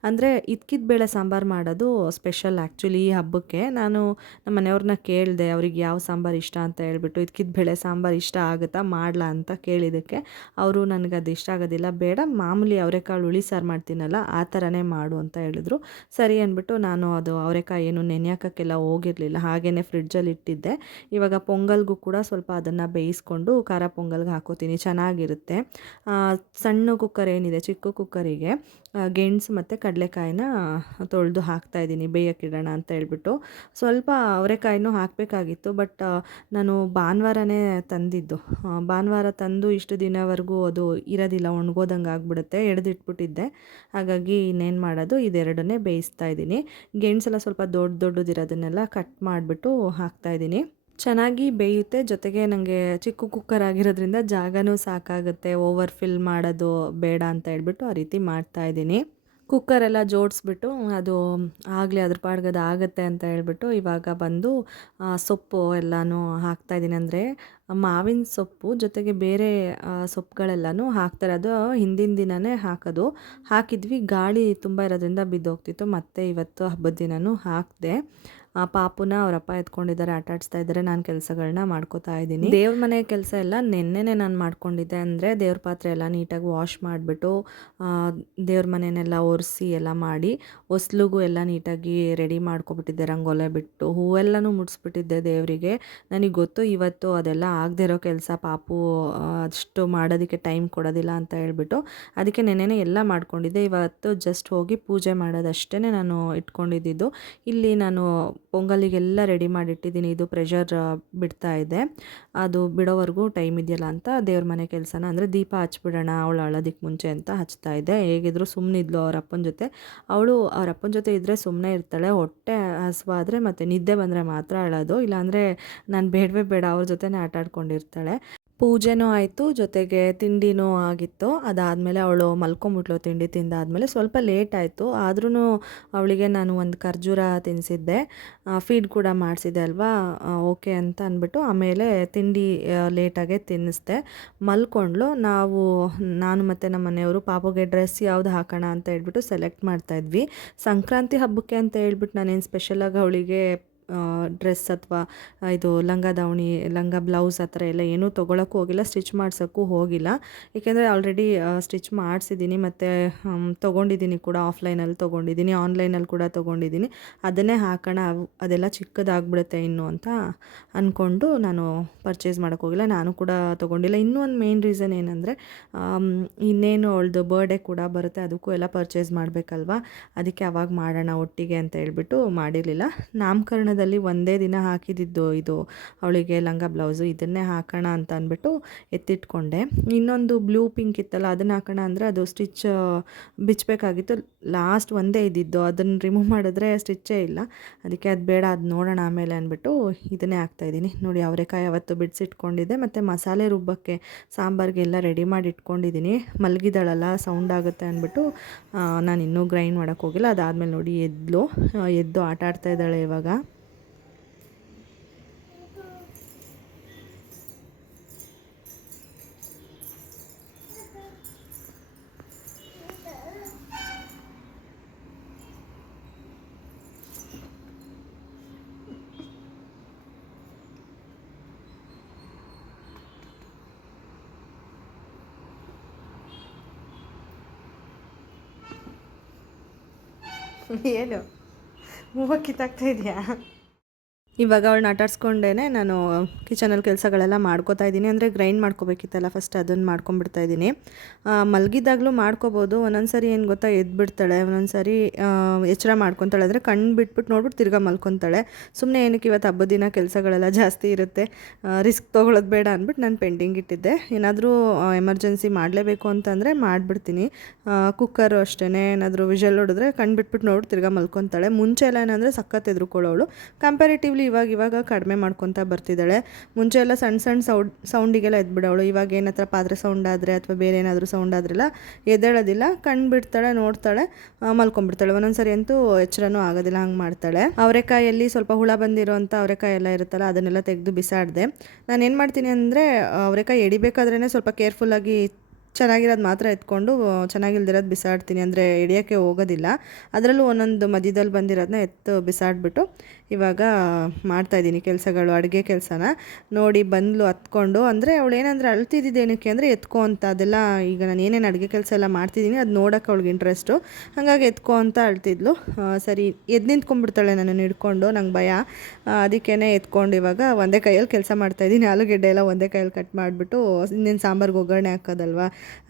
ಅಂದರೆ ಇದ್ಕಿದ ಬೇಳೆ ಸಾಂಬಾರು ಮಾಡೋದು ಸ್ಪೆಷಲ್ ಆ್ಯಕ್ಚುಲಿ ಈ ಹಬ್ಬಕ್ಕೆ. ನಾನು ನಮ್ಮ ಮನೆಯವ್ರನ್ನ ಕೇಳಿದೆ ಅವ್ರಿಗೆ ಯಾವ ಸಾಂಬಾರು ಇಷ್ಟ ಅಂತ ಹೇಳ್ಬಿಟ್ಟು, ಇದ್ಕಿದ ಬೇಳೆ ಸಾಂಬಾರು ಇಷ್ಟ ಆಗುತ್ತಾ ಮಾಡಲಾ ಅಂತ ಕೇಳಿದ್ದಕ್ಕೆ ಅವರು ನನಗೆ ಅದು ಇಷ್ಟ ಆಗೋದಿಲ್ಲ, ಬೇಡ ಮಾಮೂಲಿ ಅವರೆಕಾಳು ಹುಳಿ ಸಾರು ಮಾಡ್ತೀನಲ್ಲ ಆ ಥರನೇ ಮಾಡು ಅಂತ ಹೇಳಿದ್ರು. ಸರಿ ಅಂದ್ಬಿಟ್ಟು ನಾನು ಅದು ಅವರೆಕಾಯಿ ಏನು ನೆನೆಯೋಕ್ಕೆಲ್ಲ ಹೋಗಿರಲಿಲ್ಲ, ಹಾಗೆಯೇ ಫ್ರಿಡ್ಜಲ್ಲಿ ಇಟ್ಟಿದ್ದೆ. ಇವಾಗ ಪೊಂಗಲ್ಗೂ ಕೂಡ ಸ್ವಲ್ಪ ಅದನ್ನು ಬೇಯಿಸ್ಕೊಂಡು ಖಾರ ಪೊಂಗಲ್ಗೆ ಹಾಕೋತೀನಿ, ಚೆನ್ನಾಗಿರುತ್ತೆ. ಸಣ್ಣ ಕುಕ್ಕರ್ ಏನಿದೆ, ಚಿಕ್ಕ ಕುಕ್ಕರಿಗೆ ಗೆಣಸು ಮತ್ತು ಕಡಲೆಕಾಯಿನ ತೊಳೆದು ಹಾಕ್ತಾಯಿದ್ದೀನಿ ಬೇಯೋಕ್ಕಿಡೋಣ ಅಂತ ಹೇಳ್ಬಿಟ್ಟು. ಸ್ವಲ್ಪ ಅವರೆಕಾಯಿನೂ ಹಾಕಬೇಕಾಗಿತ್ತು, ಬಟ್ ನಾನು ಭಾನುವಾರನೇ ತಂದಿದ್ದು. ಭಾನುವಾರ ತಂದು ಇಷ್ಟು ದಿನವರೆಗೂ ಅದು ಇರೋದಿಲ್ಲ, ಒಣಗೋದಂಗೆ ಆಗಿಬಿಡುತ್ತೆ, ಎಳೆದಿಟ್ಬಿಟ್ಟಿದ್ದೆ. ಹಾಗಾಗಿ ಇನ್ನೇನು ಮಾಡೋದು, ಇದೆರಡನ್ನೇ ಬೇಯಿಸ್ತಾ ಇದ್ದೀನಿ. ಗೆಣಸೆಲ್ಲ ಸ್ವಲ್ಪ ದೊಡ್ಡದಿರೋದನ್ನೆಲ್ಲ ಕಟ್ ಮಾಡಿಬಿಟ್ಟು ಹಾಕ್ತಾಯಿದ್ದೀನಿ. ಚೆನ್ನಾಗಿ ಬೇಯುತ್ತೆ. ಜೊತೆಗೆ ನನಗೆ ಚಿಕ್ಕ ಕುಕ್ಕರ್ ಆಗಿರೋದ್ರಿಂದ ಜಾಗನೂ ಸಾಕಾಗುತ್ತೆ, ಓವರ್ ಫಿಲ್ ಮಾಡೋದು ಬೇಡ ಅಂತ ಹೇಳ್ಬಿಟ್ಟು ಆ ರೀತಿ ಮಾಡ್ತಾಯಿದ್ದೀನಿ. ಕುಕ್ಕರೆಲ್ಲ ಜೋಡಿಸ್ಬಿಟ್ಟು ಅದು ಆಗಲೇ ಅದ್ರ ಪಾಡ್ಗೆ ಅದು ಆಗುತ್ತೆ ಅಂತ ಹೇಳ್ಬಿಟ್ಟು ಇವಾಗ ಬಂದು ಸೊಪ್ಪು ಎಲ್ಲನೂ ಹಾಕ್ತಾಯಿದ್ದೀನಿ. ಅಂದರೆ ಮಾವಿನ ಸೊಪ್ಪು ಜೊತೆಗೆ ಬೇರೆ ಸೊಪ್ಪುಗಳೆಲ್ಲನೂ ಹಾಕ್ತಾರೆ. ಅದು ಹಿಂದಿನ ದಿನವೇ ಹಾಕೋದು. ಹಾಕಿದ್ವಿ, ಗಾಳಿ ತುಂಬ ಇರೋದ್ರಿಂದ ಬಿದ್ದೋಗ್ತಿತ್ತು. ಮತ್ತು ಇವತ್ತು ಹಬ್ಬದ ದಿನವೂ ಹಾಕಿದೆ. ಪಾಪುನ ಅವರಪ್ಪ ಎತ್ಕೊಂಡಿದ್ದಾರೆ, ಆಟ ಆಡಿಸ್ತಾ ಇದ್ದಾರೆ. ನಾನು ಕೆಲಸಗಳನ್ನ ಮಾಡ್ಕೋತಾ ಇದ್ದೀನಿ. ದೇವ್ರ ಮನೆ ಕೆಲಸ ಎಲ್ಲ ನೆನ್ನೆನೇ ನಾನು ಮಾಡ್ಕೊಂಡಿದ್ದೆ. ಅಂದರೆ ದೇವ್ರ ಪಾತ್ರೆ ಎಲ್ಲ ನೀಟಾಗಿ ವಾಶ್ ಮಾಡಿಬಿಟ್ಟು ದೇವ್ರ ಮನೆಯನ್ನೆಲ್ಲ ಒರೆಸಿ ಎಲ್ಲ ಮಾಡಿ, ಹೊಸ್ಲಿಗೂ ಎಲ್ಲ ನೀಟಾಗಿ ರೆಡಿ ಮಾಡ್ಕೊಬಿಟ್ಟಿದ್ದೆ. ರಂಗೋಲೆ ಬಿಟ್ಟು ಹೂವೆಲ್ಲನೂ ಮುಡಿಸ್ಬಿಟ್ಟಿದ್ದೆ ದೇವರಿಗೆ. ನನಗೆ ಗೊತ್ತು ಇವತ್ತು ಅದೆಲ್ಲ ಆಗದೆ ಇರೋ ಕೆಲಸ, ಪಾಪು ಅಷ್ಟು ಮಾಡೋದಕ್ಕೆ ಟೈಮ್ ಕೊಡೋದಿಲ್ಲ ಅಂತ ಹೇಳ್ಬಿಟ್ಟು ಅದಕ್ಕೆ ನೆನ್ನೆನೇ ಎಲ್ಲ ಮಾಡ್ಕೊಂಡಿದ್ದೆ. ಇವತ್ತು ಜಸ್ಟ್ ಹೋಗಿ ಪೂಜೆ ಮಾಡೋದಷ್ಟೇ ನಾನು ಇಟ್ಕೊಂಡಿದ್ದಿದ್ದು. ಇಲ್ಲಿ ನಾನು ಪೊಂಗಲಿಗೆಲ್ಲ ರೆಡಿ ಮಾಡಿಟ್ಟಿದ್ದೀನಿ. ಇದು ಪ್ರೆಷರ್ ಬಿಡ್ತಾ ಇದೆ, ಅದು ಬಿಡೋವರೆಗೂ ಟೈಮ್ ಇದೆಯಲ್ಲ ಅಂತ ದೇವ್ರ ಮನೆ ಕೆಲಸನ ಅಂದರೆ ದೀಪ ಹಚ್ಬಿಡೋಣ ಅವಳು ಅಳೋದಕ್ಕೆ ಮುಂಚೆ ಅಂತ ಹಚ್ತಾ ಇದ್ದೆ. ಹೇಗಿದ್ರು ಸುಮ್ಮನಿದ್ಲು ಅವ್ರ ಅಪ್ಪನ ಜೊತೆ. ಅವಳು ಅವ್ರ ಅಪ್ಪನ ಜೊತೆ ಇದ್ದರೆ ಸುಮ್ಮನೆ ಇರ್ತಾಳೆ, ಹೊಟ್ಟೆ ಹಸಿವಾದರೆ ಮತ್ತು ನಿದ್ದೆ ಬಂದರೆ ಮಾತ್ರ ಅಳೋದು, ಇಲ್ಲಾಂದರೆ ನಾನು ಬೇಡವೇ ಬೇಡ ಅವ್ರ ಜೊತೆನೇ ಆಟ ಆಡ್ಕೊಂಡಿರ್ತಾಳೆ. ಪೂಜೆನೂ ಆಯಿತು, ಜೊತೆಗೆ ತಿಂಡಿನೂ ಆಗಿತ್ತು. ಅದಾದಮೇಲೆ ಅವಳು ಮಲ್ಕೊಂಬಿಟ್ಲು. ತಿಂಡಿ ತಿಂದಾದಮೇಲೆ ಸ್ವಲ್ಪ ಲೇಟ್ ಆಯಿತು, ಆದ್ರೂ ಅವಳಿಗೆ ನಾನು ಒಂದು ಖರ್ಜೂರ ತಿನ್ನಿಸಿದ್ದೆ, ಫೀಡ್ ಕೂಡ ಮಾಡಿಸಿದ್ದೆ ಅಲ್ವಾ, ಓಕೆ ಅಂತ ಅಂದ್ಬಿಟ್ಟು ಆಮೇಲೆ ತಿಂಡಿ ಲೇಟಾಗೆ ತಿನ್ನಿಸ್ದೆ. ಮಲ್ಕೊಂಡ್ಳು. ನಾನು ಮತ್ತು ನಮ್ಮ ಮನೆಯವರು ಪಾಪುಗೆ ಡ್ರೆಸ್ ಯಾವ್ದು ಹಾಕೋಣ ಅಂತ ಹೇಳ್ಬಿಟ್ಟು ಸೆಲೆಕ್ಟ್ ಮಾಡ್ತಾಯಿದ್ವಿ. ಸಂಕ್ರಾಂತಿ ಹಬ್ಬಕ್ಕೆ ಅಂತ ಹೇಳ್ಬಿಟ್ಟು ನಾನೇನು ಸ್ಪೆಷಲಾಗಿ ಅವಳಿಗೆ ಡ್ರೆಸ್ ಅಥವಾ ಇದು ಲಂಗ ದಾವಣಿ, ಲಂಗ ಬ್ಲೌಸ್ ಆ ಥರ ಎಲ್ಲ ಏನೂ ತೊಗೊಳಕ್ಕೂ ಹೋಗಿಲ್ಲ, ಸ್ಟಿಚ್ ಮಾಡ್ಸೋಕ್ಕೂ ಹೋಗಿಲ್ಲ. ಏಕೆಂದರೆ ಆಲ್ರೆಡಿ ಸ್ಟಿಚ್ ಮಾಡಿಸಿದ್ದೀನಿ ಮತ್ತು ತೊಗೊಂಡಿದ್ದೀನಿ ಕೂಡ. ಆಫ್ಲೈನಲ್ಲಿ ತೊಗೊಂಡಿದ್ದೀನಿ, ಆನ್ಲೈನಲ್ಲಿ ಕೂಡ ತೊಗೊಂಡಿದ್ದೀನಿ. ಅದನ್ನೇ ಹಾಕೋಣ, ಅದೆಲ್ಲ ಚಿಕ್ಕದಾಗ್ಬಿಡುತ್ತೆ ಇನ್ನು ಅಂತ ಅಂದ್ಕೊಂಡು ನಾನು ಪರ್ಚೇಸ್ ಮಾಡೋಕ್ಕೆ ಹೋಗಿಲ್ಲ. ನಾನು ಕೂಡ ತೊಗೊಂಡಿಲ್ಲ. ಇನ್ನೂ ಒಂದು ಮೇನ್ ರೀಸನ್ ಏನಂದರೆ, ಇನ್ನೇನು ಅವಳದು ಬರ್ಡೇ ಕೂಡ ಬರುತ್ತೆ, ಅದಕ್ಕೂ ಎಲ್ಲ ಪರ್ಚೇಸ್ ಮಾಡಬೇಕಲ್ವ, ಅದಕ್ಕೆ ಅವಾಗ ಮಾಡೋಣ ಒಟ್ಟಿಗೆ ಅಂತ ಹೇಳ್ಬಿಟ್ಟು ಮಾಡಿರಲಿಲ್ಲ. ನಾಮಕರಣದಲ್ಲಿ ಒಂದೇ ದಿನ ಹಾಕಿದ್ದು ಇದು ಅವಳಿಗೆ ಲಂಗ ಬ್ಲೌಸು, ಇದನ್ನೇ ಹಾಕೋಣ ಅಂತ ಅಂದ್ಬಿಟ್ಟು ಎತ್ತಿಟ್ಕೊಂಡೆ. ಇನ್ನೊಂದು ಬ್ಲೂ ಪಿಂಕ್ ಇತ್ತಲ್ಲ, ಅದನ್ನು ಹಾಕೋಣ ಅಂದರೆ ಅದು ಸ್ಟಿಚ್ ಬಿಚ್ಚಬೇಕಾಗಿತ್ತು. ಲಾಸ್ಟ್ ಒಂದೇ ಇದ್ದಿದ್ದು, ಅದನ್ನು ರಿಮೂವ್ ಮಾಡಿದ್ರೆ ಸ್ಟಿಚ್ಚೇ ಇಲ್ಲ. ಅದಕ್ಕೆ ಅದು ಬೇಡ, ಅದು ನೋಡೋಣ ಆಮೇಲೆ ಅಂದ್ಬಿಟ್ಟು ಇದನ್ನೇ ಹಾಕ್ತಾಯಿದ್ದೀನಿ. ನೋಡಿ, ಅವರೆಕಾಯಿ ಅವತ್ತು ಬಿಡಿಸಿಟ್ಕೊಂಡಿದ್ದೆ ಮತ್ತು ಮಸಾಲೆ ರುಬ್ಬಕ್ಕೆ ಸಾಂಬಾರಿಗೆಲ್ಲ ರೆಡಿ ಮಾಡಿ ಇಟ್ಕೊಂಡಿದ್ದೀನಿ. ಮಲಗಿದಾಳಲ್ಲ, ಸೌಂಡ್ ಆಗುತ್ತೆ ಅಂದ್ಬಿಟ್ಟು ನಾನು ಇನ್ನೂ ಗ್ರೈಂಡ್ ಮಾಡೋಕ್ಕೆ ಹೋಗಿಲ್ಲ. ಅದಾದಮೇಲೆ ನೋಡಿ ಎದ್ದು ಆಟ ಆಡ್ತಾ ಇದ್ದಾಳೆ ಇವಾಗ. ಏನು ಹೂವು ಕಿತ್ತಾಕ್ತಾ ಇದೆಯಾ? ಇವಾಗ ಅವಳನ್ನ ಆಟಾಡ್ಸ್ಕೊಂಡೇ ನಾನು ಕಿಚನಲ್ಲಿ ಕೆಲಸಗಳೆಲ್ಲ ಮಾಡ್ಕೋತಾ ಇದ್ದೀನಿ. ಅಂದರೆ ಗ್ರೈಂಡ್ ಮಾಡ್ಕೋಬೇಕಿತ್ತಲ್ಲ ಫಸ್ಟ್, ಅದನ್ನು ಮಾಡ್ಕೊಂಬಿಡ್ತಾ ಇದ್ದೀನಿ. ಮಲಗಿದಾಗಲೂ ಮಾಡ್ಕೋಬೋದು. ಒಂದೊಂದು ಸರಿ ಏನು ಗೊತ್ತಾ, ಎದ್ಬಿಡ್ತಾಳೆ, ಒಂದೊಂದು ಸರಿ ಎಚ್ಚರ ಮಾಡ್ಕೊತಾಳೆ. ಅಂದರೆ ಕಣ್ಣು ಬಿಟ್ಬಿಟ್ಟು ನೋಡ್ಬಿಟ್ಟು ತಿರ್ಗಾ ಮಲ್ಕೊತಾಳೆ. ಸುಮ್ಮನೆ ಏನಕ್ಕೆ ಇವತ್ತು ಹಬ್ಬದ ದಿನ ಕೆಲಸಗಳೆಲ್ಲ ಜಾಸ್ತಿ ಇರುತ್ತೆ, ರಿಸ್ಕ್ ತೊಗೊಳೋದು ಬೇಡ ಅಂದ್ಬಿಟ್ಟು ನಾನು ಪೆಂಡಿಂಗ್ ಇಟ್ಟಿದ್ದೆ. ಏನಾದರೂ ಎಮರ್ಜೆನ್ಸಿ ಮಾಡಲೇಬೇಕು ಅಂತಂದರೆ ಮಾಡಿಬಿಡ್ತೀನಿ. ಕುಕ್ಕರು ಅಷ್ಟೇ, ಏನಾದರೂ ವಿಷಲ್ ಹೊಡೆದ್ರೆ ಕಣ್ಣು ಬಿಟ್ಬಿಟ್ಟು ನೋಡ್ಬಿಟ್ಟು ತಿರ್ಗಾ ಮಲ್ಕೊತಾಳೆ. ಮುಂಚೆ ಎಲ್ಲ ಏನಂದರೆ ಸಖತ್ ಎದ್ರುಕೊಳ್ಳೋಳು. ಕಂಪ್ಯಾರಿಟಿವ್ಲಿ ಇವಾಗ ಕಡಿಮೆ ಮಾಡ್ಕೊತಾ ಬರ್ತಿದ್ದಾಳೆ. ಮುಂಚೆ ಎಲ್ಲ ಸಣ್ಣ ಸೌಂಡಿಗೆಲ್ಲ ಎದ್ಬಿಡೋಳು. ಇವಾಗ ಏನತ್ರ ಪಾತ್ರೆ ಸೌಂಡ್ ಆದರೆ ಅಥವಾ ಬೇರೆ ಏನಾದರೂ ಸೌಂಡ್ ಆದ್ರೆಲ್ಲ ಎದ್ದೇಳೋದಿಲ್ಲ, ಕಣ್ಣು ಬಿಡ್ತಾಳೆ, ನೋಡ್ತಾಳೆ, ಮಲ್ಕೊಂಡ್ಬಿಡ್ತಾಳೆ. ಒಂದೊಂದ್ಸರಿ ಅಂತೂ ಎಚ್ಚರನೂ ಆಗೋದಿಲ್ಲ, ಹಂಗೆ ಮಾಡ್ತಾಳೆ. ಅವರೆಕಾಯಲ್ಲಿ ಸ್ವಲ್ಪ ಹುಳ ಬಂದಿರೋಂಥ ಅವರೆಕಾಯಿ ಎಲ್ಲ ಇರುತ್ತಲ್ಲ, ಅದನ್ನೆಲ್ಲ ತೆಗೆದು ಬಿಸಾಡಿದೆ. ನಾನು ಏನು ಮಾಡ್ತೀನಿ ಅಂದರೆ, ಅವರೆಕಾಯಿ ಎಡಿಬೇಕಾದ್ರೇ ಸ್ವಲ್ಪ ಕೇರ್ಫುಲ್ಲಾಗಿ ಚೆನ್ನಾಗಿರೋದು ಮಾತ್ರ ಎತ್ಕೊಂಡು ಚೆನ್ನಾಗಿಲ್ದಿರೋದು ಬಿಸಾಡ್ತೀನಿ. ಅಂದರೆ ಎಡಿಯೋಕ್ಕೆ ಹೋಗೋದಿಲ್ಲ. ಅದರಲ್ಲೂ ಒಂದೊಂದು ಮಧ್ಯದಲ್ಲಿ ಬಂದಿರೋದನ್ನ ಎತ್ತು ಬಿಸಾಡಿಬಿಟ್ಟು ಇವಾಗ ಮಾಡ್ತಾಯಿದ್ದೀನಿ ಕೆಲಸಗಳು, ಅಡುಗೆ ಕೆಲಸನ. ನೋಡಿ ಬಂದ್ಲು ಹತ್ಕೊಂಡು. ಅಂದರೆ ಅವಳು ಏನಂದರೆ ಅಳ್ತಿದ್ದೇನಕ್ಕೆ ಅಂದರೆ ಎತ್ಕೊ ಅಂತ. ಅದೆಲ್ಲ ಈಗ ನಾನು ಏನೇನು ಅಡುಗೆ ಕೆಲಸ ಎಲ್ಲ ಮಾಡ್ತಿದ್ದೀನಿ ಅದು ನೋಡೋಕ್ಕೆ ಅವಳಿಗೆ ಇಂಟ್ರೆಸ್ಟು, ಹಾಗಾಗಿ ಎತ್ಕೊ ಅಂತ ಅಳ್ತಿದ್ಲು. ಸರಿ ಎದ್ದು ನಿಂತ್ಕೊಂಡ್ಬಿಡ್ತಾಳೆ ನನ್ನನ್ನು ಹಿಡ್ಕೊಂಡು, ನಂಗೆ ಭಯ. ಅದಕ್ಕೇ ಎತ್ಕೊಂಡು ಇವಾಗ ಒಂದೇ ಕೈಯಲ್ಲಿ ಕೆಲಸ ಮಾಡ್ತಾಯಿದ್ದೀನಿ. ಆಲೂಗೆಡ್ಡೆ ಎಲ್ಲ ಒಂದೇ ಕೈಯಲ್ಲಿ ಕಟ್ ಮಾಡಿಬಿಟ್ಟು ಇನ್ನೇನು ಸಾಂಬಾರ್ಗೆ ಒಗ್ಗರಣೆ ಹಾಕೋದಲ್ವ,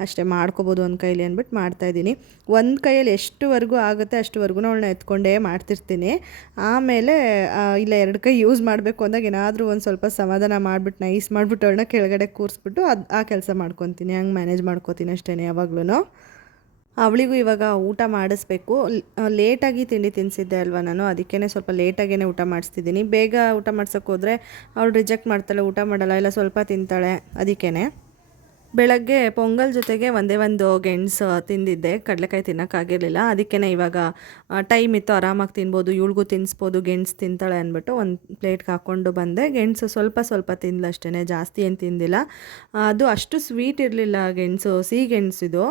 ಅಷ್ಟೇ ಮಾಡ್ಕೋಬೋದು ಒಂದು ಕೈಲಿ ಅಂದ್ಬಿಟ್ಟು ಮಾಡ್ತಾಯಿದ್ದೀನಿ. ಒಂದು ಕೈಯಲ್ಲಿ ಎಷ್ಟುವರೆಗೂ ಆಗುತ್ತೆ ಅಷ್ಟುವರೆಗೂ ಅವಳನ್ನ ಎತ್ಕೊಂಡೇ ಮಾಡ್ತಿರ್ತೀನಿ. ಆಮೇಲೆ ಇಲ್ಲ 2 ಕೈ ಯೂಸ್ ಮಾಡಬೇಕು ಅಂದಾಗ ಏನಾದರೂ ಒಂದು ಸ್ವಲ್ಪ ಸಮಾಧಾನ ಮಾಡಿಬಿಟ್ಟು ನೈಸ್ ಮಾಡಿಬಿಟ್ಟು ಅವಳನ್ನ ಕೆಳಗಡೆ ಕೂರಿಸ್ಬಿಟ್ಟು ಆ ಕೆಲಸ ಮಾಡ್ಕೊತೀನಿ. ಹಂಗೆ ಮ್ಯಾನೇಜ್ ಮಾಡ್ಕೊತೀನಿ ಅಷ್ಟೇ ಯಾವಾಗ್ಲೂ. ಅವಳಿಗೂ ಇವಾಗ ಊಟ ಮಾಡಿಸ್ಬೇಕು. ಲೇಟಾಗಿ ತಿಂಡಿ ತಿನ್ನಿಸಿದ್ದೆ ಅಲ್ವಾ ನಾನು, ಅದಕ್ಕೇ ಸ್ವಲ್ಪ ಲೇಟಾಗೇ ಊಟ ಮಾಡಿಸ್ತಿದ್ದೀನಿ. ಬೇಗ ಊಟ ಮಾಡ್ಸೋಕ್ಕೆ ಹೋದರೆ ಅವಳು ರಿಜೆಕ್ಟ್ ಮಾಡ್ತಾಳೆ, ಊಟ ಮಾಡಲ್ಲ, ಇಲ್ಲ ಸ್ವಲ್ಪ ತಿಂತಾಳೆ. ಅದಕ್ಕೇ ಬೆಳಗ್ಗೆ ಪೊಂಗಲ್ ಜೊತೆಗೆ ಒಂದೇ ಒಂದು ಗೆಣಸು ತಿಂದಿದ್ದೆ, ಕಡಲೆಕಾಯಿ ತಿನ್ನೋಕ್ಕಾಗಿರಲಿಲ್ಲ. ಅದಕ್ಕೇ ಇವಾಗ ಟೈಮ್ ಇತ್ತು, ಆರಾಮಾಗಿ ತಿನ್ಬೋದು, ಇವಳಿಗೂ ತಿನ್ನಿಸ್ಬೋದು, ಗೆಣಸು ತಿಂತಾಳೆ ಅಂದ್ಬಿಟ್ಟು ಒಂದು ಪ್ಲೇಟ್ಗೆ ಹಾಕ್ಕೊಂಡು ಬಂದೆ. ಗೆಣಸು ಸ್ವಲ್ಪ ತಿಂದಳು ಅಷ್ಟೇ, ಜಾಸ್ತಿ ಏನು ತಿಂದಿಲ್ಲ. ಅದು ಅಷ್ಟು ಸ್ವೀಟ್ ಇರಲಿಲ್ಲ ಗೆಣಸು, ಸಿಹಿ ಗೆಣಸಿದು.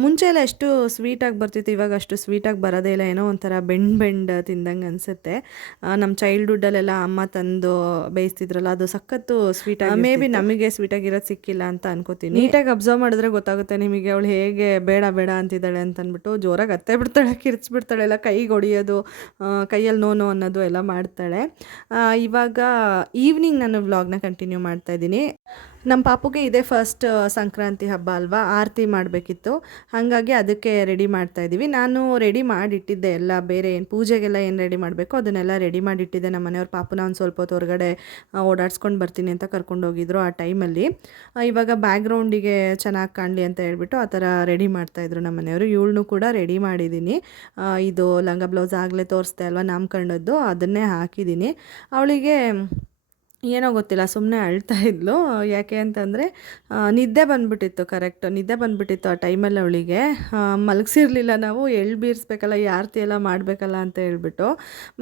ಮುಂಚೆ ಎಲ್ಲ ಎಷ್ಟು ಸ್ವೀಟಾಗಿ ಬರ್ತಿತ್ತು, ಇವಾಗ ಅಷ್ಟು ಸ್ವೀಟಾಗಿ ಬರೋದೇ ಇಲ್ಲ. ಏನೋ ಒಂಥರ ಬೆಂಡ್ ತಿಂದಂಗೆ ಅನಿಸುತ್ತೆ. ನಮ್ಮ ಚೈಲ್ಡ್ಹುಡ್ಡಲ್ಲೆಲ್ಲ ಅಮ್ಮ ತಂದು ಬೇಯಿಸ್ತಿದ್ರಲ್ಲ, ಅದು ಸಖತ್ತು ಸ್ವೀಟಾಗಿ, ಮೇ ಬಿ ನಮಗೆ ಸ್ವೀಟಾಗಿರೋದು ಸಿಕ್ಕಿಲ್ಲ ಅಂತ ಅನ್ಕೋತೀನಿ. ನೀಟಾಗಿ ಅಬ್ಸರ್ವ್ ಮಾಡಿದ್ರೆ ಗೊತ್ತಾಗುತ್ತೆ ನಿಮಗೆ ಅವಳು ಹೇಗೆ ಬೇಡ ಅಂತಿದ್ದಾಳೆ ಅಂತ ಅಂದ್ಬಿಟ್ಟು. ಜೋರಾಗಿ ಅತ್ತೆ ಬಿಡ್ತಾಳೆ, ಕಿರ್ಚ್ಬಿಡ್ತಾಳೆ, ಎಲ್ಲ ಕೈಗೆ ಹೊಡಿಯೋದು, ಕೈಯಲ್ಲಿ ನೋವು ಅನ್ನೋದು ಎಲ್ಲ ಮಾಡ್ತಾಳೆ. ಇವಾಗ ಈವ್ನಿಂಗ್ ನಾನು ವ್ಲಾಗ್ನ ಕಂಟಿನ್ಯೂ ಮಾಡ್ತಾಯಿದ್ದೀನಿ. ನಮ್ಮ ಪಾಪುಗೆ ಇದೇ ಫಸ್ಟ್ ಸಂಕ್ರಾಂತಿ ಹಬ್ಬ ಅಲ್ವಾ, ಆರತಿ ಮಾಡಬೇಕಿತ್ತು. ಹಾಗಾಗಿ ಅದಕ್ಕೆ ರೆಡಿ ಮಾಡ್ತಾಯಿದ್ದೀವಿ. ನಾನು ರೆಡಿ ಮಾಡಿಟ್ಟಿದ್ದೆ ಎಲ್ಲ, ಬೇರೆ ಏನು ಪೂಜೆಗೆಲ್ಲ ಏನು ರೆಡಿ ಮಾಡಬೇಕು ಅದನ್ನೆಲ್ಲ ರೆಡಿ ಮಾಡಿಟ್ಟಿದ್ದೆ. ನಮ್ಮ ಮನೆಯವ್ರ ಪಾಪುನ ಒಂದು ಸ್ವಲ್ಪ ಹೊತ್ತು ಹೊರಗಡೆ ಓಡಾಡ್ಸ್ಕೊಂಡು ಬರ್ತೀನಿ ಅಂತ ಕರ್ಕೊಂಡೋಗಿದ್ರು ಆ ಟೈಮಲ್ಲಿ. ಇವಾಗ ಬ್ಯಾಕ್ಗ್ರೌಂಡಿಗೆ ಚೆನ್ನಾಗಿ ಕಾಣಲಿ ಅಂತ ಹೇಳ್ಬಿಟ್ಟು ಆ ಥರ ರೆಡಿ ಮಾಡ್ತಾಯಿದ್ರು ನಮ್ಮ ಮನೆಯವರು. ಇವಳನ್ನೂ ಕೂಡ ರೆಡಿ ಮಾಡಿದ್ದೀನಿ. ಇದು ಲಂಗ ಬ್ಲೌಸ್ ಆಗಲೇ ತೋರಿಸ್ದೆ ಅಲ್ವಾ ನಾಮಕರಣದ್ದು, ಅದನ್ನೇ ಹಾಕಿದ್ದೀನಿ. ಅವಳಿಗೆ ಏನೋ ಗೊತ್ತಿಲ್ಲ, ಸುಮ್ಮನೆ ಅಳ್ತಾ ಇದ್ಲು. ಯಾಕೆ ಅಂತಂದರೆ ನಿದ್ದೆ ಬಂದುಬಿಟ್ಟಿತ್ತು, ಕರೆಕ್ಟ್ ನಿದ್ದೆ ಬಂದುಬಿಟ್ಟಿತ್ತು ಆ ಟೈಮಲ್ಲಿ ಅವಳಿಗೆ. ಮಲಗಿಸಿರ್ಲಿಲ್ಲ ನಾವು, ಬೀರಿಸ್ಬೇಕಲ್ಲ, ಈ ಆರತಿ ಎಲ್ಲ ಮಾಡಬೇಕಲ್ಲ ಅಂತ ಹೇಳ್ಬಿಟ್ಟು.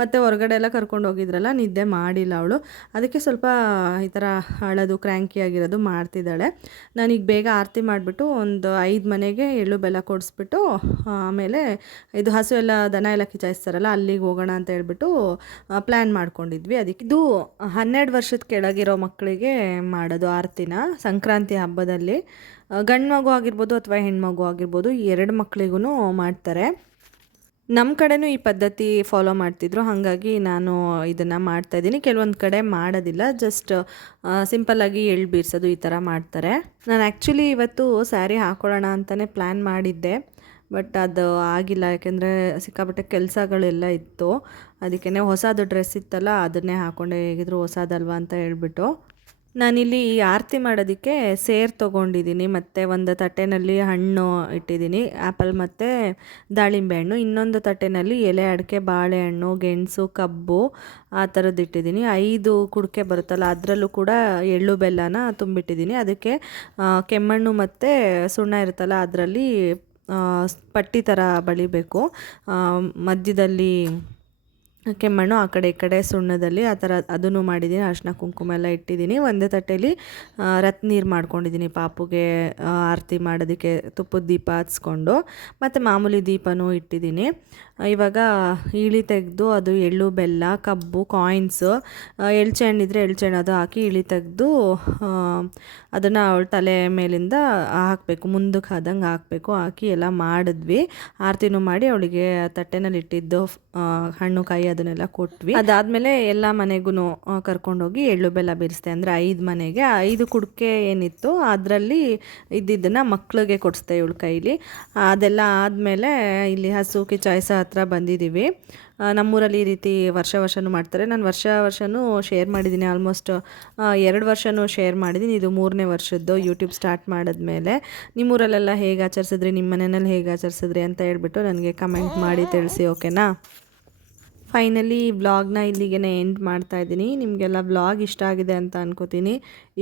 ಮತ್ತು ಹೊರಗಡೆ ಎಲ್ಲ ಕರ್ಕೊಂಡು ಹೋಗಿದ್ರಲ್ಲ, ನಿದ್ದೆ ಮಾಡಿಲ್ಲ ಅವಳು. ಅದಕ್ಕೆ ಸ್ವಲ್ಪ ಈ ಥರ ಅಳೋದು, ಕ್ರ್ಯಾಂಕಿ ಆಗಿರೋದು ಮಾಡ್ತಿದ್ದಾಳೆ. ನಾನೀಗ ಬೇಗ ಆರತಿ ಮಾಡಿಬಿಟ್ಟು ಒಂದು 5 ಮನೆಗೆ ಎಳ್ಳು ಬೆಲ್ಲ ಕೊಡಿಸ್ಬಿಟ್ಟು ಆಮೇಲೆ ಇದು ಹಸು ಎಲ್ಲ ದನ ಎಲ್ಲ ಕಿಚಾಯಿಸ್ತಾರಲ್ಲ ಅಲ್ಲಿಗೆ ಹೋಗೋಣ ಅಂತ ಹೇಳ್ಬಿಟ್ಟು ಪ್ಲ್ಯಾನ್ ಮಾಡ್ಕೊಂಡಿದ್ವಿ. ಅದಕ್ಕೆ ಇದು 12 ವರ್ಷದ ಕೆಳಗಿರೋ ಮಕ್ಕಳಿಗೆ ಮಾಡೋದು ಆರತಿನ ಸಂಕ್ರಾಂತಿ ಹಬ್ಬದಲ್ಲಿ. ಗಂಡು ಮಗು ಆಗಿರ್ಬೋದು ಅಥವಾ ಹೆಣ್ಮಗು ಆಗಿರ್ಬೋದು, 2 ಮಕ್ಕಳಿಗೂ ಮಾಡ್ತಾರೆ. ನಮ್ಮ ಕಡೆನೂ ಈ ಪದ್ಧತಿ ಫಾಲೋ ಮಾಡ್ತಿದ್ರು, ಹಾಗಾಗಿ ನಾನು ಇದನ್ನು ಮಾಡ್ತಾಯಿದ್ದೀನಿ. ಕೆಲವೊಂದು ಕಡೆ ಮಾಡೋದಿಲ್ಲ, ಜಸ್ಟ್ ಸಿಂಪಲ್ಲಾಗಿ ಎಳ್ಳು ಬೀರ್ಸೋದು ಈ ಥರ ಮಾಡ್ತಾರೆ. ನಾನು ಆ್ಯಕ್ಚುಲಿ ಇವತ್ತು ಸ್ಯಾರಿ ಹಾಕ್ಕೊಳ್ಳೋಣ ಅಂತಲೇ ಪ್ಲ್ಯಾನ್ ಮಾಡಿದ್ದೆ, ಬಟ್ ಅದು ಆಗಿಲ್ಲ. ಯಾಕೆಂದರೆ ಸಿಕ್ಕಾಪಟ್ಟೆ ಕೆಲಸಗಳೆಲ್ಲ ಇತ್ತು. ಅದಕ್ಕೇ ಹೊಸದು ಡ್ರೆಸ್ ಇತ್ತಲ್ಲ, ಅದನ್ನೇ ಹಾಕ್ಕೊಂಡೆ, ಹೇಗಿದ್ರು ಹೊಸದಲ್ವ ಅಂತ ಹೇಳ್ಬಿಟ್ಟು. ನಾನಿಲ್ಲಿ ಈ ಆರತಿ ಮಾಡೋದಕ್ಕೆ ಸೇರು ತೊಗೊಂಡಿದ್ದೀನಿ, ಮತ್ತು ಒಂದು ತಟ್ಟೆನಲ್ಲಿ ಹಣ್ಣು ಇಟ್ಟಿದ್ದೀನಿ, ಆ್ಯಪಲ್ ಮತ್ತು ದಾಳಿಂಬೆ ಹಣ್ಣು. ಇನ್ನೊಂದು ತಟ್ಟೆನಲ್ಲಿ ಎಲೆ ಅಡಿಕೆ, ಬಾಳೆಹಣ್ಣು, ಗೆಣಸು, ಕಬ್ಬು ಆ ಥರದ್ದು ಇಟ್ಟಿದ್ದೀನಿ. 5 ಕುಡಿಕೆ ಬರುತ್ತಲ್ಲ ಅದರಲ್ಲೂ ಕೂಡ ಎಳ್ಳು ಬೆಲ್ಲನ ತುಂಬಿಟ್ಟಿದ್ದೀನಿ. ಅದಕ್ಕೆ ಕೆಮ್ಮಣ್ಣು ಮತ್ತು ಸುಣ್ಣ ಇರುತ್ತಲ್ಲ ಅದರಲ್ಲಿ ಪಟ್ಟಿ ಥರ ಬಳಿಬೇಕು. ಮಧ್ಯದಲ್ಲಿ ಕೆಮ್ಮಣ್ಣು, ಆ ಕಡೆ ಈ ಕಡೆ ಸುಣ್ಣದಲ್ಲಿ ಆ ಥರ ಅದನ್ನು ಮಾಡಿದ್ದೀನಿ. ಅರಿಶಿನ ಕುಂಕುಮ ಎಲ್ಲ ಇಟ್ಟಿದ್ದೀನಿ. ಒಂದೇ ತಟ್ಟೆಯಲ್ಲಿ ರತ್ ನೀರು ಮಾಡ್ಕೊಂಡಿದ್ದೀನಿ ಪಾಪುಗೆ ಆರತಿ ಮಾಡೋದಕ್ಕೆ, ತುಪ್ಪದ ದೀಪ ಹಚ್ಕೊಂಡು, ಮತ್ತು ಮಾಮೂಲಿ ದೀಪನೂ ಇಟ್ಟಿದ್ದೀನಿ. ಇವಾಗ ಇಳಿ ತೆಗೆದು ಅದು ಎಳ್ಳು ಬೆಲ್ಲ, ಕಬ್ಬು, ಕಾಯಿನ್ಸು, ಎಳ್ಚೆ ಹಣ್ಣಿದ್ರೆ ಎಳ್ಚೆ ಹಣ್ಣು ಅದು ಹಾಕಿ ಇಳಿ ತೆಗೆದು ಅದನ್ನು ಅವಳ ತಲೆ ಮೇಲಿಂದ ಹಾಕಬೇಕು, ಮುಂದಕ್ಕೆ ಆದಂಗೆ ಹಾಕಬೇಕು. ಹಾಕಿ ಎಲ್ಲ ಮಾಡಿದ್ವಿ. ಆರತಿನೂ ಮಾಡಿ ಅವಳಿಗೆ ತಟ್ಟೆನಲ್ಲಿ ಇಟ್ಟಿದ್ದು ಹಣ್ಣು ಕಾಯಿ ಅದನ್ನೆಲ್ಲ ಕೊಟ್ವಿ. ಅದಾದಮೇಲೆ ಎಲ್ಲ ಮನೆಗೂ ಕರ್ಕೊಂಡೋಗಿ ಎಳ್ಳು ಬೆಲ್ಲ ಬೀರಿಸ್ದೆ. ಅಂದರೆ 5 ಮನೆಗೆ 5 ಕುಡಿಕೆ ಏನಿತ್ತು ಅದರಲ್ಲಿ ಇದ್ದಿದ್ದನ್ನು ಮಕ್ಕಳಿಗೆ ಕೊಡಿಸ್ದೆ ಇವಳ ಕೈಲಿ. ಅದೆಲ್ಲ ಆದಮೇಲೆ ಇಲ್ಲಿ ಹಸು ಕಿಚಾಯಿಸೋ ಹತ್ರ ಬಂದಿದ್ದೀವಿ. ನಮ್ಮೂರಲ್ಲಿ ಈ ರೀತಿ ವರ್ಷನೂ ಮಾಡ್ತಾರೆ. ನಾನು ವರ್ಷನೂ ಶೇರ್ ಮಾಡಿದ್ದೀನಿ, ಆಲ್ಮೋಸ್ಟ್ 2 ವರ್ಷನೂ ಶೇರ್ ಮಾಡಿದ್ದೀನಿ. ಇದು 3ನೇ ವರ್ಷದ್ದು ಯೂಟ್ಯೂಬ್ ಸ್ಟಾರ್ಟ್ ಮಾಡಿದ್ಮೇಲೆ. ನಿಮ್ಮೂರಲ್ಲೆಲ್ಲ ಹೇಗೆ ಆಚರಿಸಿದ್ರಿ, ನಿಮ್ಮ ಮನೆಯಲ್ಲಿ ಹೇಗೆ ಆಚರಿಸಿದ್ರಿ ಅಂತ ಹೇಳ್ಬಿಟ್ಟು ನನಗೆ ಕಮೆಂಟ್ ಮಾಡಿ ತಿಳಿಸಿ, ಓಕೆನಾ. ಫೈನಲಿ ವ್ಲಾಗ್ನ ಇಲ್ಲಿಗೆ ಎಂಡ್ ಮಾಡ್ತಾಯಿದ್ದೀನಿ. ನಿಮಗೆಲ್ಲ ವ್ಲಾಗ್ ಇಷ್ಟ ಆಗಿದೆ ಅಂತ ಅನ್ಕೋತೀನಿ.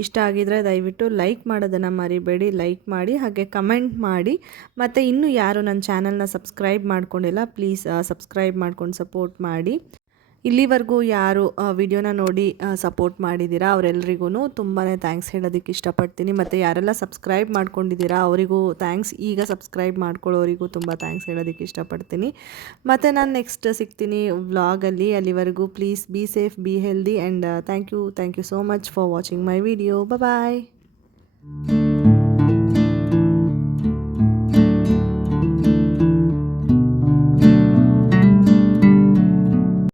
ಇಷ್ಟ ಆಗಿದರೆ ದಯವಿಟ್ಟು ಲೈಕ್ ಮಾಡೋದನ್ನು ಮರಿಬೇಡಿ, ಲೈಕ್ ಮಾಡಿ, ಹಾಗೆ ಕಮೆಂಟ್ ಮಾಡಿ. ಮತ್ತು ಇನ್ನೂ ಯಾರು ನನ್ನ ಚಾನಲ್ನ ಸಬ್ಸ್ಕ್ರೈಬ್ ಮಾಡ್ಕೊಂಡಿಲ್ಲ, ಪ್ಲೀಸ್ ಸಬ್ಸ್ಕ್ರೈಬ್ ಮಾಡ್ಕೊಂಡು ಸಪೋರ್ಟ್ ಮಾಡಿ. ಇಲ್ಲಿವರೆಗೂ ಯಾರು ವಿಡಿಯೋನ ನೋಡಿ ಸಪೋರ್ಟ್ ಮಾಡಿದ್ದೀರಾ ಅವರೆಲ್ಲರಿಗೂ ತುಂಬಾ ಥ್ಯಾಂಕ್ಸ್ ಹೇಳೋದಕ್ಕೆ ಇಷ್ಟಪಡ್ತೀನಿ. ಮತ್ತು ಯಾರೆಲ್ಲ ಸಬ್ಸ್ಕ್ರೈಬ್ ಮಾಡ್ಕೊಂಡಿದ್ದೀರಾ ಅವರಿಗೂ ಥ್ಯಾಂಕ್ಸ್. ಈಗ ಸಬ್ಸ್ಕ್ರೈಬ್ ಮಾಡ್ಕೊಳ್ಳೋರಿಗೂ ತುಂಬ ಥ್ಯಾಂಕ್ಸ್ ಹೇಳೋದಕ್ಕೆ ಇಷ್ಟಪಡ್ತೀನಿ. ಮತ್ತು ನಾನು ನೆಕ್ಸ್ಟ್ ಸಿಗ್ತೀನಿ ವ್ಲಾಗಲ್ಲಿ. ಅಲ್ಲಿವರೆಗೂ please be safe, be healthy, and thank you so much for watching my video. Bye.